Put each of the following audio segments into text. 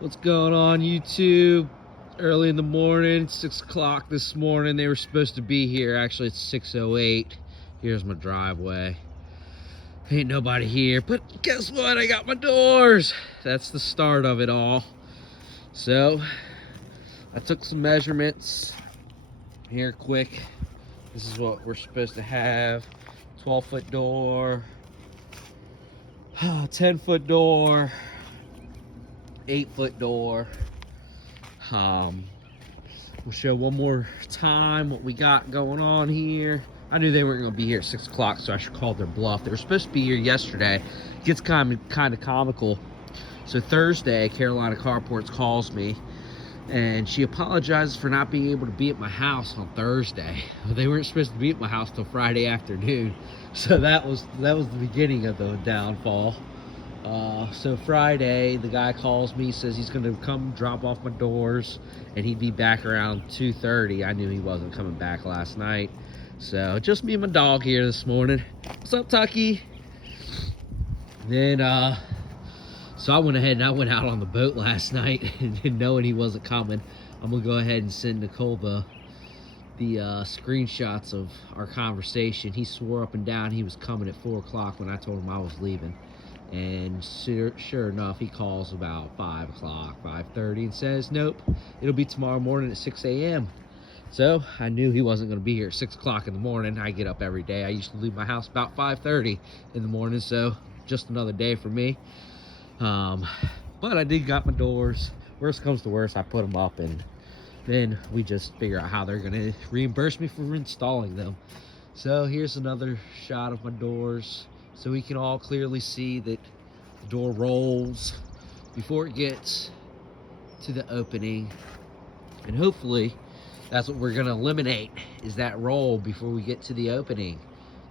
What's going on, YouTube? Early in the morning, 6 o'clock this morning. They were supposed to be here. Actually, it's 6:08. Here's my driveway. Ain't nobody here, but guess what? I got my doors. That's the start of it all. So, I took some measurements here quick. This is what we're supposed to have. 12-foot door, 10-foot door, 8-foot door. We'll show one more time what we got going on here. I knew they weren't going to be here at 6 o'clock, so I should call their bluff. They were supposed to be here yesterday. It gets kind of comical. So Thursday, Carolina Carports calls me, and she apologizes for not being able to be at my house on Thursday. They weren't supposed to be at my house till Friday afternoon, so that was the beginning of the downfall. So Friday, the guy calls me, says he's going to come drop off my doors, and he'd be back around 2:30. I knew he wasn't coming back last night. So just me and my dog here this morning. What's up, Tucky? Then, so I went ahead and I went out on the boat last night, and knowing he wasn't coming, I'm going to go ahead and send Nicole the screenshots of our conversation. He swore up and down he was coming at 4 o'clock when I told him I was leaving. And sure enough, he calls about 5 o'clock, 5:30, and says, nope, it'll be tomorrow morning at 6 a.m. So I knew he wasn't going to be here at 6 o'clock in the morning. I get up every day. I used to leave my house about 5:30 in the morning, so just another day for me. But I did got my doors. Worst comes to worst, I put them up, and then we just figure out how they're going to reimburse me for installing them. So here's another shot of my doors, so we can all clearly see that the door rolls before it gets to the opening. And hopefully that's what we're going to eliminate, is that roll before we get to the opening,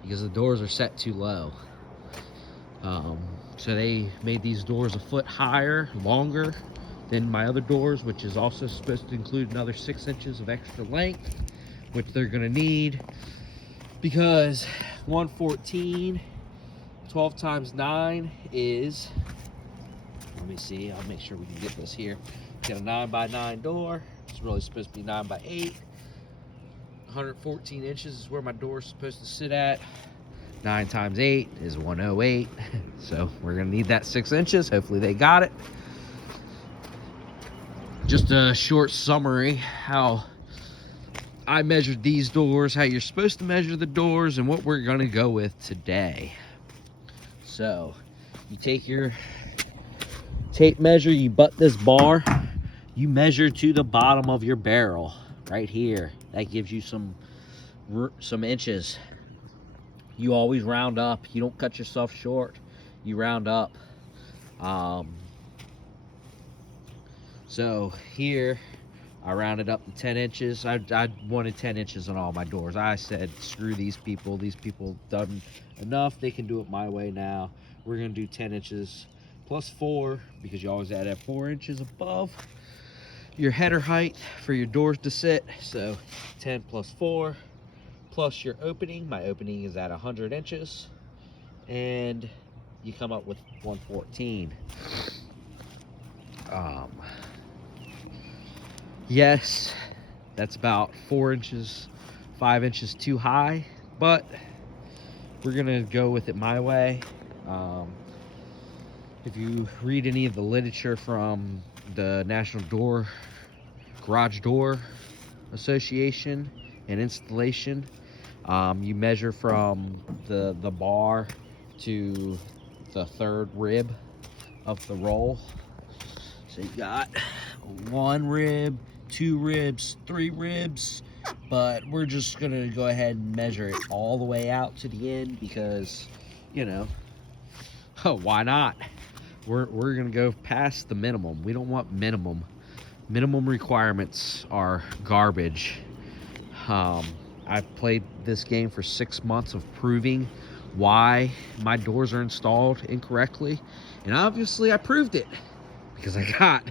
because the doors are set too low. So they made these doors a foot higher, longer than my other doors, which is also supposed to include another 6 inches of extra length, which they're going to need, because 114 12 times 9 is, let me see, I'll make sure we can get this here. Got a 9x9 door. It's really supposed to be 9x8. 114 inches is where my door is supposed to sit at. 9 times 8 is 108. So we're gonna need that 6 inches. Hopefully they got it. Just a short summary how I measured these doors, how you're supposed to measure the doors, and what we're gonna go with today. So you take your tape measure, you butt this bar, you measure to the bottom of your barrel right here. That gives you some inches. You always round up. You don't cut yourself short. You round up. So here I rounded up to 10 inches. I wanted 10 inches on all my doors. I said, screw these people. These people done enough. They can do it my way now. We're going to do 10 inches plus 4, because you always add 4 inches above your header height for your doors to sit. So 10 plus 4 plus your opening. My opening is at 100 inches. And you come up with 114. Yes, that's about 4 inches, 5 inches too high, but we're gonna go with it my way. If you read any of the literature from the National Garage Door Association and Installation, you measure from the bar to the 3rd rib of the roll. So you got 1 rib, 2 ribs, 3 ribs, but we're just gonna go ahead and measure it all the way out to the end, because, you know, why not? We're gonna go past the minimum. We don't want minimum. Minimum requirements are garbage. I've played this game for 6 months of proving why my doors are installed incorrectly, and obviously I proved it, because I got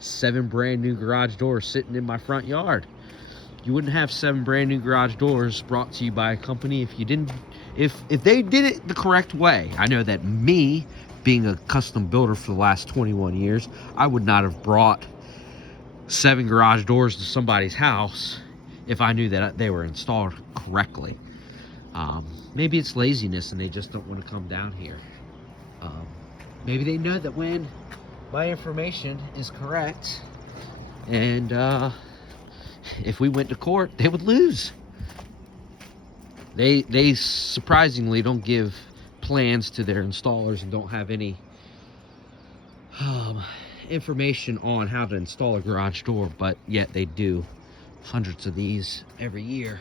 7 brand new garage doors sitting in my front yard. You wouldn't have 7 brand new garage doors brought to you by a company if you didn't, if they did it the correct way. I know that me being a custom builder for the last 21 years, I would not have brought 7 garage doors to somebody's house if I knew that they were installed correctly. Maybe it's laziness and they just don't want to come down here. Maybe they know that when my information is correct and if we went to court, they would lose. They surprisingly don't give plans to their installers and don't have any information on how to install a garage door, but yet they do hundreds of these every year.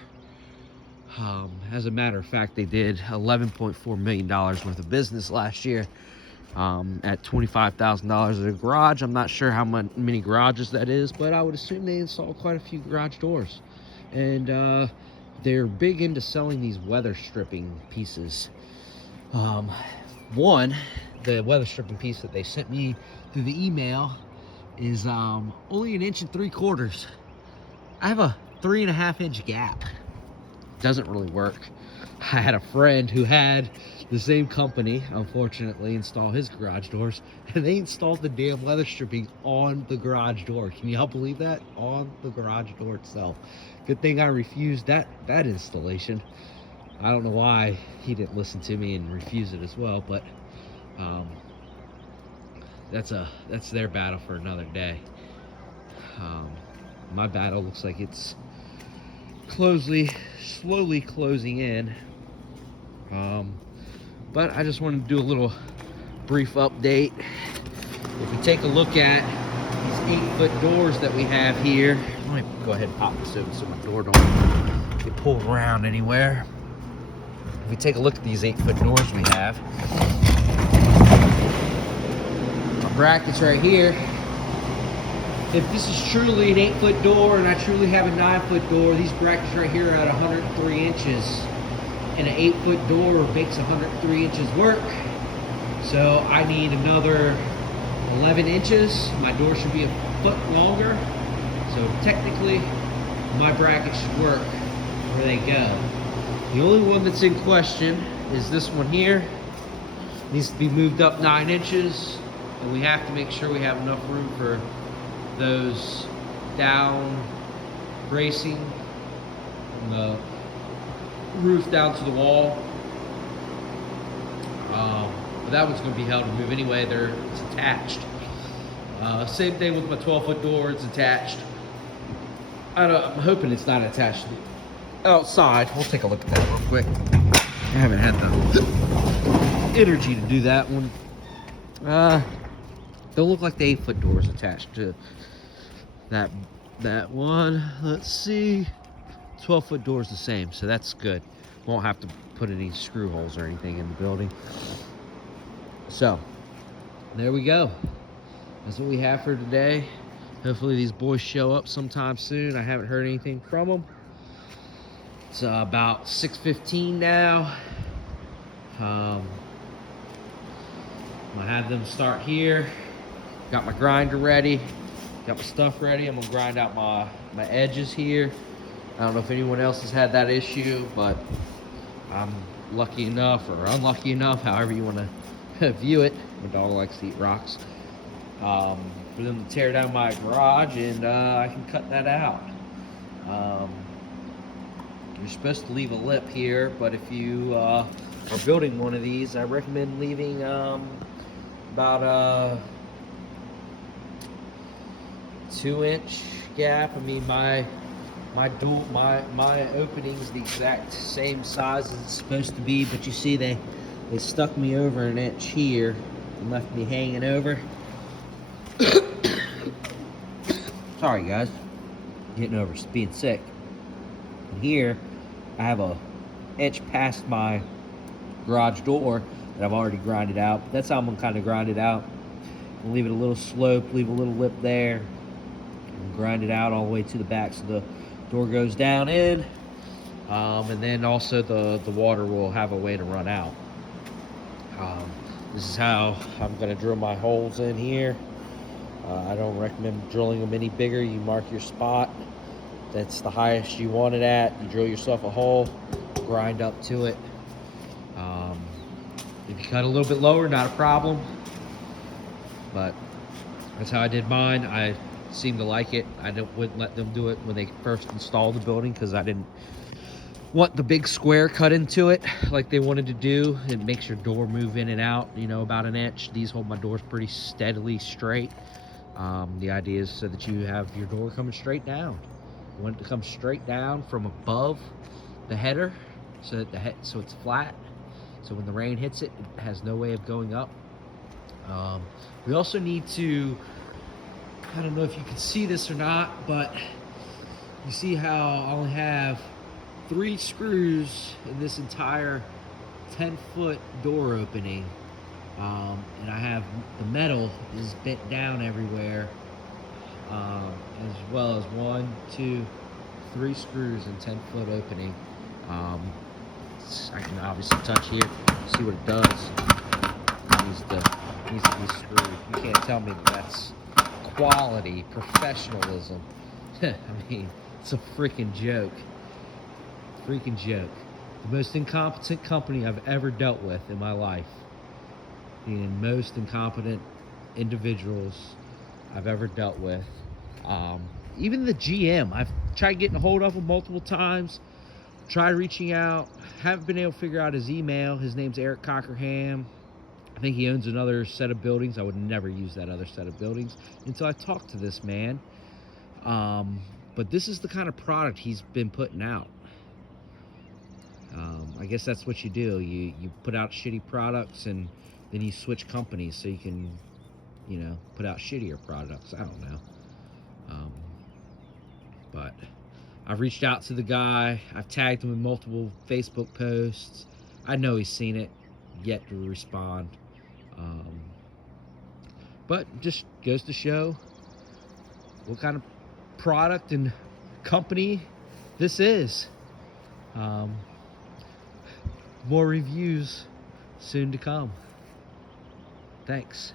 As a matter of fact, they did $11.4 million worth of business last year at $25,000 at a garage. I'm not sure how many garages that is, but I would assume they installed quite a few garage doors. And they're big into selling these weather stripping pieces. One, the weather stripping piece that they sent me through the email is only 1 3/4 inches. I have a 3.5 inch gap. Doesn't really work. I had a friend who had the same company, unfortunately, install his garage doors, and they installed the damn weather stripping on the garage door. Can y'all believe that? On the garage door itself. Good thing I refused that installation. I don't know why he didn't listen to me and refuse it as well, but that's their battle for another day. My battle looks like it's slowly closing in. But I just wanted to do a little brief update. If we take a look at these 8-foot doors that we have here, let me go ahead and pop this open so my door don't get pulled around anywhere. If we take a look at these 8-foot doors we have, our brackets right here. If this is truly an 8-foot door and I truly have a 9-foot door, these brackets right here are at 103 inches. And an 8-foot door makes 103 inches work. So I need another 11 inches. My door should be a foot longer. So technically, my bracket should work where they go. The only one that's in question is this one here. It needs to be moved up 9 inches. And we have to make sure we have enough room for those down bracing from the roof down to the wall. But that one's going to be held to move anyway. It's attached. Same thing with my 12-foot door. It's attached. I'm hoping it's not attached outside. We'll take a look at that real quick. I haven't had the energy to do that one. Don't look like the 8-foot door is attached to that one. Let's see. 12-foot door is the same, so that's good. Won't have to put any screw holes or anything in the building. So, there we go. That's what we have for today. Hopefully these boys show up sometime soon. I haven't heard anything from them. It's about 6:15 now. I have them start here. Got my grinder ready. Got my stuff ready. I'm gonna grind out my edges here. I don't know if anyone else has had that issue, but I'm lucky enough, or unlucky enough, however you want to view it. My dog likes to eat rocks. For them to tear down my garage, and I can cut that out. You're supposed to leave a lip here, but if you are building one of these, I recommend leaving about a 2-inch gap. I mean, my opening's the exact same size as it's supposed to be, but you see they stuck me over 1 inch here and left me hanging over. Sorry guys, getting over being sick. And here I have a inch past my garage door that I've already grinded out. That's how I'm gonna kind of grind it out. I'll leave it a little slope, leave a little lip there, and grind it out all the way to the back so the door goes down in, and then also the water will have a way to run out. This is how I'm going to drill my holes in here. I don't recommend drilling them any bigger. You mark your spot. That's the highest you want it at. You drill yourself a hole, grind up to it. If you cut a little bit lower, not a problem. But that's how I did mine. I seemed to like it. Wouldn't let them do it when they first installed the building because I didn't want the big square cut into it like they wanted to do. It makes your door move in and out, about an inch. These hold my doors pretty steadily straight. The idea is so that you have your door coming straight down. You want it to come straight down from above the header so that so it's flat. So when the rain hits it, it has no way of going up. We also need to, I don't know if you can see this or not, but you see how I only have 3 screws in this entire 10-foot door opening. And I have the metal is bent down everywhere, as well as 1, 2, 3 screws in 10-foot opening. I can obviously touch here, see what it does. It needs to be screwed. You can't tell me that's quality professionalism. I mean, it's a freaking joke. Freaking joke. The most incompetent company I've ever dealt with in my life. The most incompetent individuals I've ever dealt with. Even the GM, I've tried getting a hold of him multiple times. Tried reaching out. Haven't been able to figure out his email. His name's Eric Cockerham. I think he owns another set of buildings. I would never use that other set of buildings until I talked to this man. But this is the kind of product he's been putting out. I guess that's what you do. You put out shitty products and then you switch companies so you can, put out shittier products. I don't know. But I've reached out to the guy. I've tagged him in multiple Facebook posts. I know he's seen it, yet to respond. But just goes to show what kind of product and company this is. More reviews soon to come. Thanks.